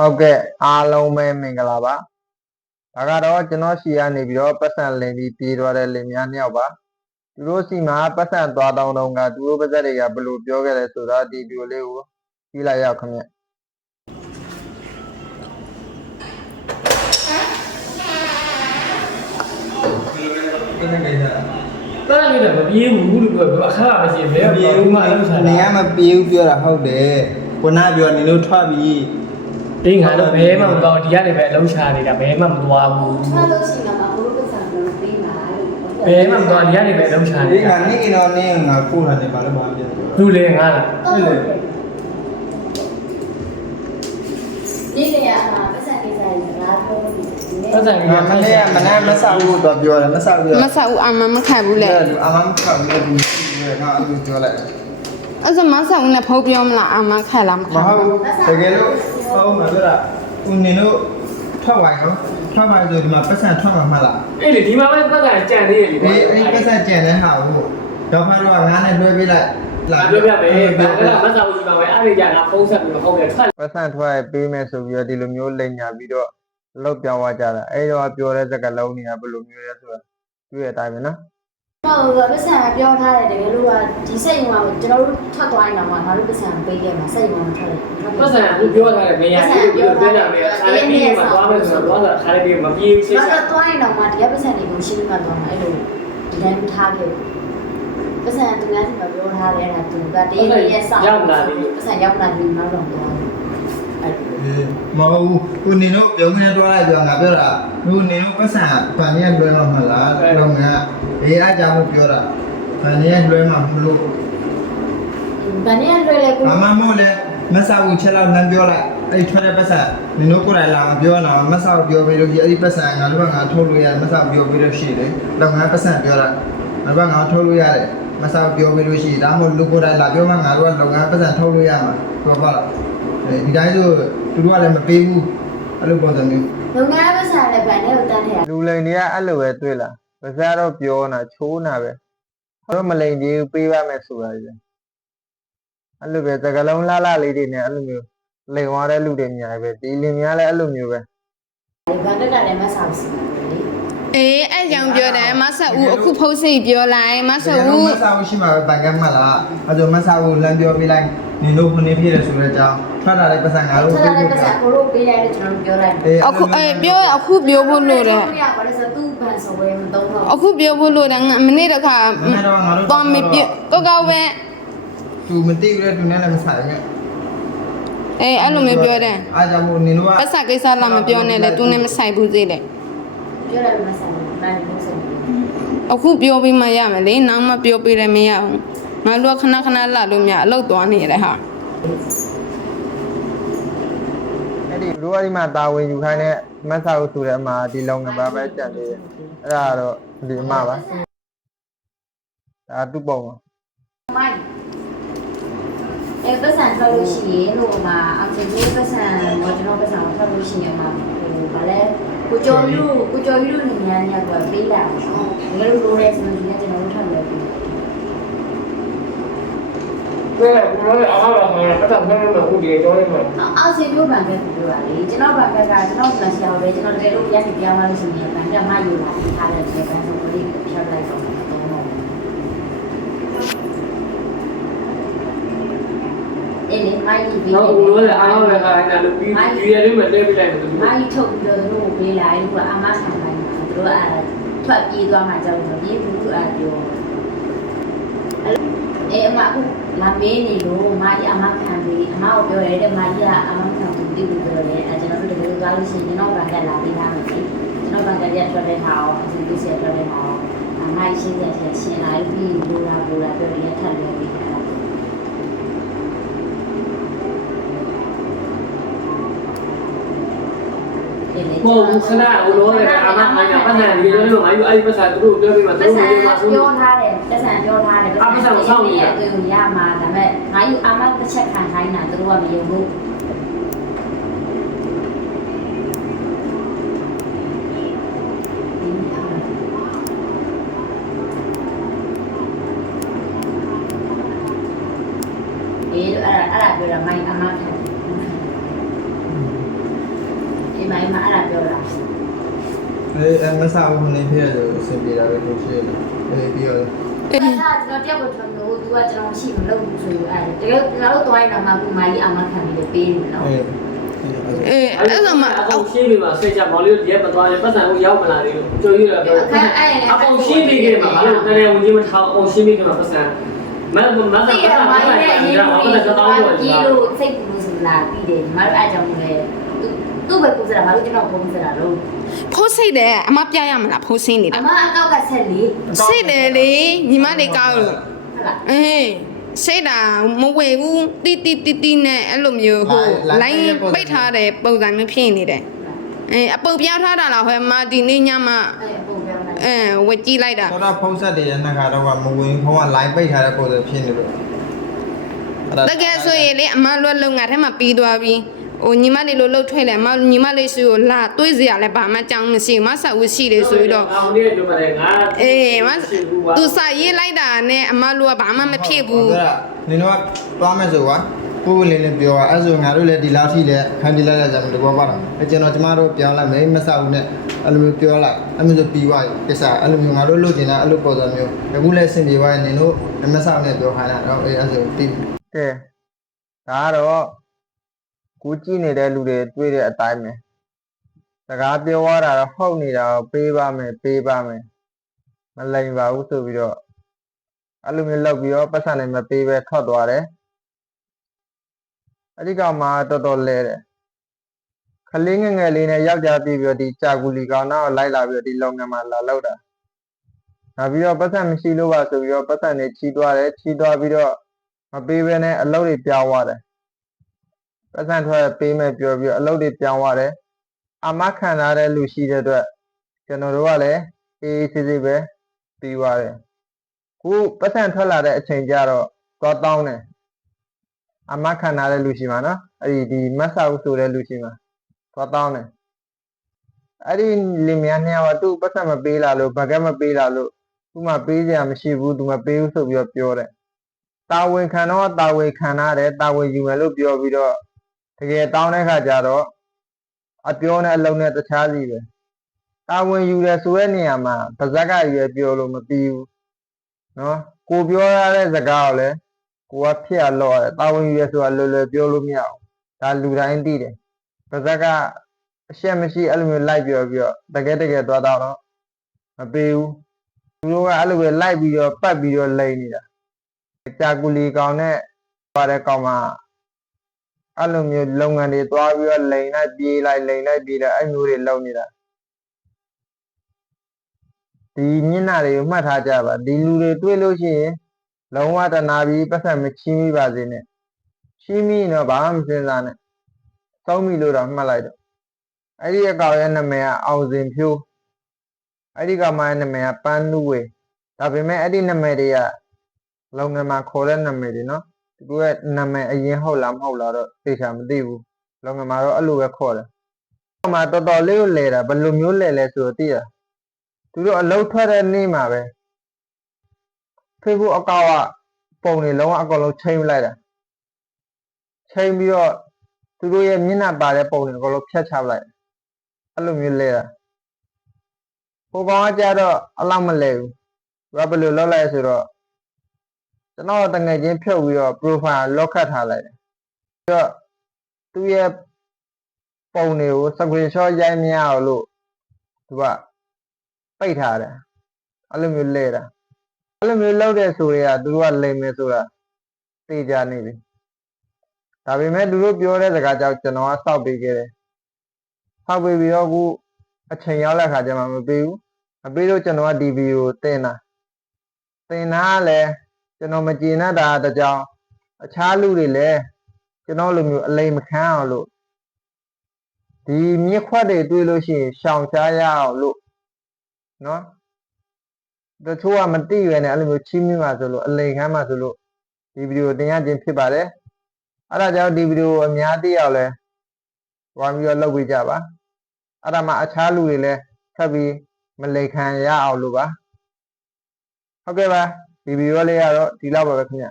ဟုတ်ကဲ့အားလုံးပဲမင်္ဂလာပါဒါကတော့ကျွန်တော်ရှီကနေပြီးတော့ပတ်စံလင်ပြီးပြေးသွားတဲ့လင်များနှစ်ယောက်ပါသူတို့စီမှာပတ်စံသွားတောင်းတုံးကသူတို့ပါဇက်တွေကဘယ်လိုပြောခဲ့လဲဆိုတော့ဒီဗီဒီယိုလေးကိုကြည့်လိုက်ရအောင်ခင်ဗျတားနေတာမပြေးဘူးလို့ပြောအခါမရှိဘဲဘာမှမလုပ်ချင်နေတာကမပြေဘူးပြောတာဟုတ်တယ်ခုနပြောနေလို့ထွက်ပြီ ဒီငါတော့ဘဲမှမတော့ဒီကနေပဲအလုံးချနေတာဘဲမှမသွားဘူးထားလို့ရှိရင်တော့ဘုရုပ်ကစားလို့ပြီးမှာလို့ဘဲမှမသွားဒီကနေပဲအလုံးချနေဒီကတာနေ့ကတော့နေငါကိုလာနေပါလို့ဘာပြောလူလေငါလားတော့ဟုတ်တယ်ဒီနေရာမှာပတ်စံကိစ္စကြီးငါပြောပြီးဒီနေ့ပတ်စံငါကမမနေ့နေ့ကမနေ့မဆောက်ဘူးတော့ပြောတယ်မဆောက်ဘူးမဆောက်ဦးအမမခတ်ဘူးလေအမမဆောက်ဘူးဒီငါအဲ့လိုပြောလိုက်အဲ့ဆိုမဆောက်ဦးနဲ့ဖုတ်ပြောမလားအမခတ်လားမမခတ်ဟုတ်ဘူးတကယ်လို့ ဟုတ်မှာပြောတာဦးနေလို့ထွက်သွားရောထွက်သွားဆိုဒီမှာပတ်စံထွက်မှာမလားအဲ့ဒီဒီမှာပဲပတ်စံကြံသေးတယ်လေဒီအဲ့ဒီပတ်စံကျန်တဲ့ဟာကိုတော့ဖားတော့ငါနဲ့လွှဲပေးလိုက်လာပြောပြမယ်ဘာကမဆောက်ဘူးဆိုတော့အဲ့ဒီကြငါဖုန်းဆက်ပြီးမဟုတ်တယ်ထွက်ပတ်စံထွက်ပေးမယ်ဆိုပြီးတော့ဒီလိုမျိုးလိန်ညာပြီးတော့လောက်ပြောင်းသွားကြတာအဲ့တော့ပြောတဲ့စကားလုံးတွေကဘယ်လိုမျိုးလဲဆိုတော့တွေ့ရတိုင်းပဲနော်ဟု တ်ကဲ့ပတ်စံပြောထားတယ်တကယ်လို့ကဒီစိတ်ဝင်ကကျွန်တော်တို့ထွက်သွားရင်တော့ငါတို့ပတ်စံပေးခဲ့မှာစိတ်ဝင်ထွက်တယ်ပတ်စံကပြောထားတယ်မရဘူးပြောပြတာပဲခါလေးပြီးမှသွားမယ်ဆိုတော့သွားတာခါလေးပြီးမပြေဘူးစိတ်ဘာဆက်လို့သွားရင်တော့မှဒီကပတ်စံတွေကိုရှင်းမှသွားမှာအဲ့လိုဒီတိုင်းထားခဲ့ပတ်စံသူများစီမှာပြောထားတယ်အဲ့ဒါသူကတည်းကရဲ့ဆောက်ပတ်စံရောက်လာပြီးနောက်တော့သွား အဲ့မဟုတ်ဘူးဦးနေလို့ပြောနေတော့လိုက်ပြောငါပြောတာဦးနေလို့ပတ်စံဗန်နေလွှဲမှာမလားတော့ငါအေးအားကြောင့်ပြောတာဗန်နေလွှဲမှာမလို့ဗန်နေလွယ်လေကိုမမမို့လဲမဆောက်ဘူးချက်လောက်လမ်းပြောလိုက်အဲ့ထွက်တဲ့ပတ်စံနင်တို့ကိုယ်တိုင်လာမပြောလာမဆောက်ပြောပြီးလို့ဒီအဲ့ဒီပတ်စံငါတို့ကငါထုတ်လို့ရမဆောက်ပြောပြီးလို့ရှိတယ်တော့ငါပတ်စံပြောတာငါတို့ကငါထုတ်လို့ရတယ် မဆောက်ပြောပြီးလို့ရှိဒါမှမဟုတ်လူကိုယ်တိုင်လာပြောမှငါတို့ကလုပ်ငန်းပတ်စံထုတ်လို့ရမှာပြောပါလားဒီတိုင်းဆိုသူတို့ကလည်းမပေးဘူးအဲ့လိုပုံစံမျိုးလုပ်ငန်းပတ်စံလည်းဗန်နေကိုတန်းထည့်ရလူလိန်တွေကအဲ့လိုပဲတွေ့လားပါဇက်တော့ပြောနာချိုးနာပဲသူတို့မလိန်သေးဘူးပေးပါမယ်ဆိုတာကြီးအဲ့လိုပဲစကားလုံးလှလှလေးတွေနဲ့အဲ့လိုမျိုးလိန်သွားတဲ့လူတွေအများကြီးပဲဒီလင်များလည်းအဲ့လိုမျိုးပဲဗန်တက်ကလည်းမဆောက်စီလေ အေးအဲ့ကြောင့်ပြောတယ်မဆောက်ဦးအခုဖုတ်စိတ်ပြောလိုက်မဆောက်မဦးဆောက်ရှိမှာဗန်ကမ်းမလားအဲ့ဒါမဆောက်လမ်းပြောပြလိုက်နင်တို့ခနေဖြစ်တယ်ဆိုတဲ့အကြောင်းထွက်လာတဲ့ပတ်စံငါတို့ဆက်လာတဲ့ပတ်စံကိုတို့ပေးလိုက်လို့ကျွန်တော်ပြောလိုက်တယ်အခုအေးပြောအခုပြောဖို့လို့တယ်ရပါလေဆိုသူ့ဗန်ဆိုဝဲမတော့တော့အခုပြောဖို့လို့တယ်ငါမနေ့တခါတော့မပြကောကောပဲသူမသိဘူးလေသူနဲ့လည်းမဆိုင်နဲ့အေးအဲ့လိုမျိုးပြောတယ်အားကြောင့်မို့နင်တို့ကပတ်စကိစ္စလာမပြောနဲ့လေသူနဲ့မဆိုင်ဘူးသေးတယ် ပြောလိုက်မဆိုင်ဘူးနိုင်လို့ဆိုအခုပြောပြီးမှရမယ်လေနောက်မှပြောပြီးလည်းမရဘူးငါတို့ကခဏခဏလာလို့မြအလောက်သွားနေရတယ်ဟာအဲ့ဒီဘရိုအဒီမှာတာဝန်ယူခိုင်းတဲ့မတ်ဆောက်ဆိုတဲ့အမှာဒီလုံငပါပဲကြံသေးတယ်အဲ့ဒါတော့ဒီအမပါဒါသူ့ပုံပါမိုင်းအဲပတ်စံထွက်လို့ရှိရင်လို့မှာအချင်းချင်းပတ်စံတော့ကျွန်တော်ပတ်စံကိုထွက်လို့ရှိရင်မှာဟိုဗာလဲ ကိုကျော်လူကိုကျော်လူနေများများကပေးလာတယ်နော်ငါတို့လိုရဲဆိုရင်ကျွန်တော်တို့ထွက်လို့ပြီးဘယ်လိုလဲအားလာမှာပတ်စံဘယ်လိုလဲဟုတ်တယ်တော့နေမှာအောက်စီပြောပန်ခဲ့ပြောတာလေကျွန်တော်ဘာကကကျွန်တော်ပြန်ဆရာပဲကျွန်တော်တကယ်လို့ရရှိပြမလို့ရှိရင်ဗန်ကမယူလာပြီးထားတဲ့ဒီဗန်ဆိုကိုလေးဖြတ်လိုက်တော့ တော့အေးလေမိုင်းပြီးတော့ဘလို့လဲအားလုံးလည်းအားလည်းပြီးဒီရလေးမလဲပြလိုက်တယ်မိုင်းထုတ်ပြီးတော့တို့ပေးလိုက်သူကအမခံလိုက်တာတို့အဲထွက်ပြေးသွားမှကြောက်တော့ပြေးဘူးအဲပြောအေးအမအခုလာမေးနေလို့မိုင်းအမခံပြီးအမကိုပြောရတဲ့မိုင်းကအမခံသူတိဘူးပြောတယ်အဲကျွန်တော်တို့တကယ်လို့သွားလို့ရှိရင်ကျွန်တော်ဗန်ကလာပြီးသားမယ်ကျွန်တော်ဗန်ကရက်ထွက်တဲ့ဟာအောင်အစီအစဉ်ထွက်တဲ့ဟာအောင်အမိုင်းရှင်းတဲ့ရှင်းလာပြီးဘူလာဘူလာပြောရထပ်လို့ပြီးတာ ဟိုခဏဟိုလုံးလည်းအာမခံရပတ်စံဒီလိုလိုအယူအဲ့ပတ်စံသူတို့ပြောပြီးမှသူပတ်တို့စံပြောမှသူပြောတို့ထားတယ်ပတ်စံပြောထားတယ်ပတ်စံဆောင်းနေတယ်သူရမှာဒါပေမဲ့ငါယူအမတစ်ချက်ခံခိုင်းတာသူတို့ကမယုံဘူးအေးအဲ့ဒါအဲ့ဒါပြောတာမိုင်းအမခံ မာကြီးမှာအဲ့ဒါပြောတာအေးအမဆောက်ဘူးနေဖြစ်ရဆိုအဆင်ပြေတာပဲလို့ရှိတယ်အေးပြီးတော့အဲ့ဒါကျွန်တော်တယောက်ကိုထွက်လို့သူကကျွန်တော်ရှိမလုပ်ဘူးဆိုအဲ့ဒါတကယ်ကျွန်တော်တို့သွားရင်တော့မှဒီမာကြီးအာမခံပြီးပေးနေနော်အေးအေးအဲ့ဒါမှအကုန်ရှင်းပြီးမှစိတ်ချမောင်လေးတို့ရဲမသွားရင်ပတ်စံကိုရောက်မလာသေးလို့ကြိုရရပြောအကုန်ရှင်းပြီးကြမှာဘာလို့တကယ်ဝင်ကြီးမထားအောင်ရှင်းပြီးကြမှာပတ်စံမမမမသိရမာကြီးနဲ့အရင်ကပတ်စံတောင်းလို့ကြီးလို့စိတ်ပူလို့ဆိုလာပြီးတယ်ညီမတို့အဲ့ကြောင့်လေ သူ့ပဲပူစတာဘာလို့ကျွန်တော်ပုံစတာလို့ဖိုးစိတ်တယ်အမပြရမလားဖိုးစင်းနေအတာမအကောက်ကဆက်လေစိတ်တယ်လေညီမလေးကောက်လို့ဟုတ်လားအေးစိတ်တာမဝေဘူးတီတီတီတီနဲ့အဲ့လိုမျိုးဟိုလိုင်းပိတ်ထားတဲ့ပုံစံမျိုးဖြစ်နေတယ်အေးအပုတ်ပြားထားတာလားဟဲ့မဒီနေ့ညမှအဲ့ပုံပြောလိုက်အဲဝကြည့်လိုက်တာတော့ဖုံးဆက်တွေရဲ့နှခါတော့ကမဝင်ဖုံးက line ပိတ်ထားတဲ့ပုံစံဖြစ်နေလို့တကယ်ဆိုရင်လေအမလွတ်လုံငါထဲမှာပြီးသွားပြီ ဟိုညီမလေးလိုလှုပ်ထွက်လဲအမညီမလေးစီကိုလာတွေးစရာလဲဘာမှကြောင်းမရှိဘူးမဆောက်ဦးရှိတယ်ဆိုပြီးတော့အောင်လေးပြောပါတယ်ငါအေးမသူစာရေးလိုက်တာနဲ့အမလူကဘာမှမဖြစ်ဘူးဟုတ်ကဲ့နင်တို့ကသွားမယ်ဆိုကွာပို့ပို့လေးလေးပြောอ่ะအဲ့ဆိုငါတို့လည်းဒီလောက်ထိလည်းခံဒီလိုက်ရကြမယ်တဘောပါတော့အဲကျွန်တော်ကျမတို့ပြောင်းလိုက်မယ်မဆောက်ဘူးနဲ့အဲ့လိုမျိုးပြောလိုက်အဲ့မျိုးဆိုပြီးသွားပြီကိစ္စအဲ့လိုမျိုးငါတို့လုပ်ချင်တာအဲ့လိုပေါ်စံမျိုးအခုလည်းအဆင်ပြေသွားရင်နင်တို့မဆောက်နဲ့ပြောခိုင်းတာတော့အေးအဲ့ဆိုပြီးကဲဒါကတော့ ကိုကြည့်နေတဲ့လူတွေတွေ့တဲ့အတိုင်းပဲစကားပြောရတာတော့ဟုတ်နေတာတော့ပေးပါမယ်ပေးပါမယ်မလိမ်ပါဘူးဆိုပြီးတော့အဲ့လိုမျိုးလောက်ပြီးတော့ပတ်စံနေမပေးပဲထွက်သွားတယ်အဲ့ဒီကောင်မှတော်တော်လဲတယ်ခလေးငယ်ငယ်လေးနဲ့ယောက်ျားပြီးပြီးတော့ဒီကြာကူလီကောင်နောက်လိုက်လာပြီးတော့ဒီလုံငန်းမှာလာလောက်တာနောက်ပြီးတော့ပတ်စံမရှိလို့ပါဆိုပြီးတော့ပတ်စံနေချီးသွားတယ်ချီးသွားပြီးတော့မပေးဘဲနဲ့အလုပ်တွေပြောင်းသွားတယ်။ ပတ်စံထွက်ပေးမယ်ပြောပြီးတော့အလုပ်တွေပြောင်းသွားတယ်။အာမခံထားတဲ့လူရှိတဲ့အတွက်ကျွန်တော်တို့ကလည်းအေးအေးဆေးဆေးပဲပြီးသွားတယ်။ခုပတ်စံထွက်လာတဲ့အချိန်ကျတော့သွားတောင်းတယ်။အာမခံထားတဲ့လူရှိမှာနော်။အဲ့ဒီဒီမတ်ဆောက်ဆိုတဲ့လူရှိမှာသွားတောင်းတယ်။အဲ့ဒီလင်မယားနှစ်ယောက်ကသူ့ပတ်စံမပေးလာလို့ဘကက်မပေးလာလို့သူ့မှာပေးစရာမရှိဘူးသူမပေးဘူးဆိုပြီးတော့ပြောတယ်တာဝန်ခံတော့တာဝန်ခံရတယ်တာဝန်ယူမယ်လို့ပြောပြီးတော့ တကယ်တောင်းတဲ့ခါကျတော့အပြောနဲ့အလုံးနဲ့တခြားစီပဲတာဝန်ယူတယ်ဆိုတဲ့နေရာမှာပါဇက်ကရွယ်ပြောလို့မပြီးဘူးနော်ကိုပြောရတဲ့စကားကိုလည်းကိုကဖြစ်ရလို့ရတယ်တာဝန်ယူရဆိုတာလွယ်လွယ်ပြောလို့မရဘူးဒါလူတိုင်းသိတယ်ပါဇက်ကအရှက်မရှိအဲ့လိုမျိုးလိုက်ပြောပြီးတော့တကယ်တကယ်သွားတော့မပေးဘူးသူတို့ကအဲ့လိုပဲလိုက်ပြီးတော့ပတ်ပြီးတော့လိန်နေတာကြာကူလီကောင်နဲ့ပါတဲ့ကောင်မှ အဲ့လိုမျိုးလုပ်ငန်းတွေသွားပြီးတော့လိန်လိုက်ပြေးလိုက်လိန်လိုက်ပြေးလိုက်အဲ့မျိုးတွေလုပ်နေတာဒီမျက်နှာတွေကိုမှတ်ထားကြပါဒီလူတွေတွေ့လို့ရှိရင်လုံးဝတနာပြီးပတ်သက်မချီးမိပါစေနဲ့ချီးမိရင်တော့ဘာမှမစင်စားနဲ့သုံးမိလို့တော့မှတ်လိုက်တော့အဲ့ဒီအကောင်ရဲ့နာမည်ကအောင်စင်ဖြိုးအဲ့ဒီကောင်မရဲ့နာမည်ကပန်းနုဝေဒါပေမဲ့အဲ့ဒီနာမည်တွေကလုပ်ငန်းမှာခေါ်တဲ့နာမည်တွေနော် သူတို့ရဲ့နာမည်အရင်ဟုတ်လားမဟုတ်လားတော့သိချာမသိဘူးလုပ်ငန်းမှာတော့အဲ့လိုပဲခေါ်တယ်ဟိုမှာတော်တော်လေးကိုလဲတာဘယ်လိုမျိုးလဲလဲဆိုတော့သိရသူတို့အလုပ်ထွက်တဲ့နေ့မှာပဲ Facebook အကောင့်ကပုံတွေလုံးဝအကောင်လုံးချိန်လိုက်တာချိန်ပြီးတော့သူတို့ရဲ့မျက်နှာပါတဲ့ပုံတွေအကောင်လုံးဖြတ်ချလိုက်အဲ့လိုမျိုးလဲတာဟိုကောင်ကကြတော့အလောက်မလဲဘူးသူကဘယ်လိုလုပ်လိုက်ဆိုတော့ ကျွန်တော်တငယ်ချင်းဖြုတ်ပြီးတော့ profile lock ခတ်ထားလိုက်တယ်ပြီးတော့သူ့ရဲ့ပုံတွေကို screenshot ရိုက်မရအောင်လို့သူကပိတ်ထားတယ်အဲ့လိုမျိုးလဲတာအဲ့လိုမျိုးလုပ်တဲ့ဆိုတွေကသူတို့ကလိမ်မယ်ဆိုတာသိကြနေပြီဒါပေမဲ့သူတို့ပြောတဲ့စကားကြောင့်ကျွန်တော်ကစောက်ပေးခဲ့တယ်စောက်ပေးပြီးတော့အခုအချိန်ရောက်တဲ့ခါကျမှမပေးဘူးမပေးလို့ကျွန်တော်ကဒီဗီဒီယိုတင်တာတင်တာကလည်း ကျွန်တော်မကျေနပ်တာတကြောင်အခြားလူတွေလည်းကျွန်တော်လိုမျိုးအလိမ်မခံအောင်လို့ဒီမြစ်ခွက်တွေတွေ့လို့ရှိရင်ရှောင်ရှားရအောင်လို့နော်တချို့ကမသိရွယ်နဲ့အဲ့လိုမျိုးချီးမြှင့်ပါဆိုလို့အလိမ်ခံပါဆိုလို့ဒီဗီဒီယိုတင်ရခြင်းဖြစ်ပါတယ်အဲ့ဒါကြောင့်ဒီဗီဒီယိုအများသိအောင်လဲဝိုင်းပြီးတော့လုပ်ပေးကြပါအဲ့ဒါမှအခြားလူတွေလည်းဆက်ပြီးမလိမ်ခံရအောင်လို့ပါဟုတ်ကဲ့ပါ ဒီဗီဒီယိုလေးကတော့ဒီလောက်ပါပဲခင်ဗျ